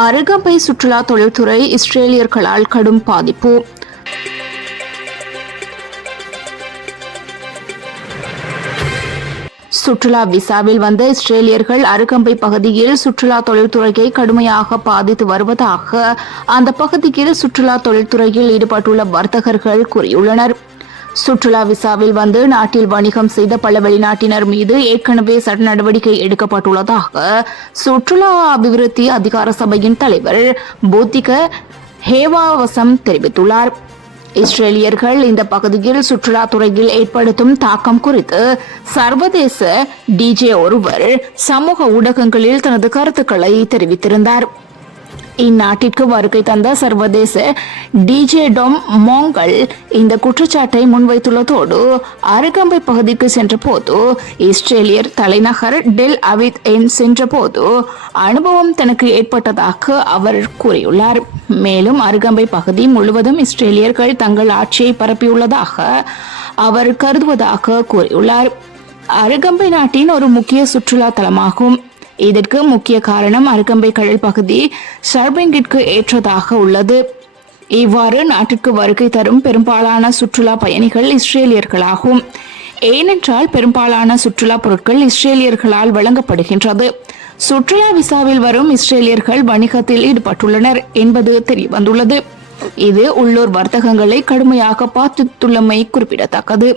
அருகம்பை சுற்றுலா தொழில்துறை இஸ்ரேலியர்களால் கடும் பாதிப்பு. சுற்றுலா விசாவில் வந்த இஸ்ரேலியர்கள் அருகம்பை பகுதியில் சுற்றுலா தொழில்துறையை கடுமையாக பாதித்து வருவதாக அந்த பகுதியில் சுற்றுலா தொழில்துறையில் ஈடுபட்டுள்ள வர்த்தகர்கள் கூறியுள்ளனர். சுற்றுலா விசாவில் வந்து நாட்டில் வணிகம் செய்த பல வெளிநாட்டினர் மீது ஏற்கனவே சட்ட நடவடிக்கை எடுக்கப்பட்டுள்ளதாக சுற்றுலா அபிவிருத்தி அதிகார சபையின் தலைவர் போத்திக ஹேவாவசம் தெரிவித்துள்ளார். இஸ்ரேலியர்கள் இந்த பகுதியில் சுற்றுலா துறையில் ஏற்படுத்தும் தாக்கம் குறித்து சர்வதேச டிஜே ஒருவர் சமூக ஊடகங்களில் தனது கருத்துக்களை தெரிவித்திருந்தார். இந்நாட்டிற்கு வருகை தந்த சர்வதேச டிஜே டொம் மோங்கல் இந்த குற்றச்சாட்டை முன்வைத்துள்ளதோடு அருகம்பை பகுதிக்கு சென்றபோது இஸ்ரேலியர் தலைநகர் டெல் அவித் சென்றபோது அனுபவம் தனக்கு ஏற்பட்டதாக அவர் கூறியுள்ளார். மேலும் அருகம்பை பகுதி முழுவதும் இஸ்ரேலியர்கள் தங்கள் ஆட்சியை பரப்பியுள்ளதாக அவர் கருதுவதாக கூறியுள்ளார். அருகம்பை நாட்டின் ஒரு முக்கிய சுற்றுலா தலமாகும். இதற்கு முக்கிய காரணம் அருகம்பை கடல் பகுதி சர்பிங்கிற்கு ஏற்றதாக உள்ளது. இவ்வாறு நாட்டிற்கு வருகை தரும் பெரும்பாலான சுற்றுலா பயணிகள் இஸ்ரேலியர்களாகும். ஏனென்றால் பெரும்பாலான சுற்றுலா பொருட்கள் இஸ்ரேலியர்களால் வழங்கப்படுகின்றது. சுற்றுலா விசாவில் வரும் இஸ்ரேலியர்கள் வணிகத்தில் ஈடுபட்டுள்ளனர் என்பது தெரியவந்துள்ளது. இது உள்ளூர் வர்த்தகங்களை கடுமையாக பாதித்துள்ளமை குறிப்பிடத்தக்கது.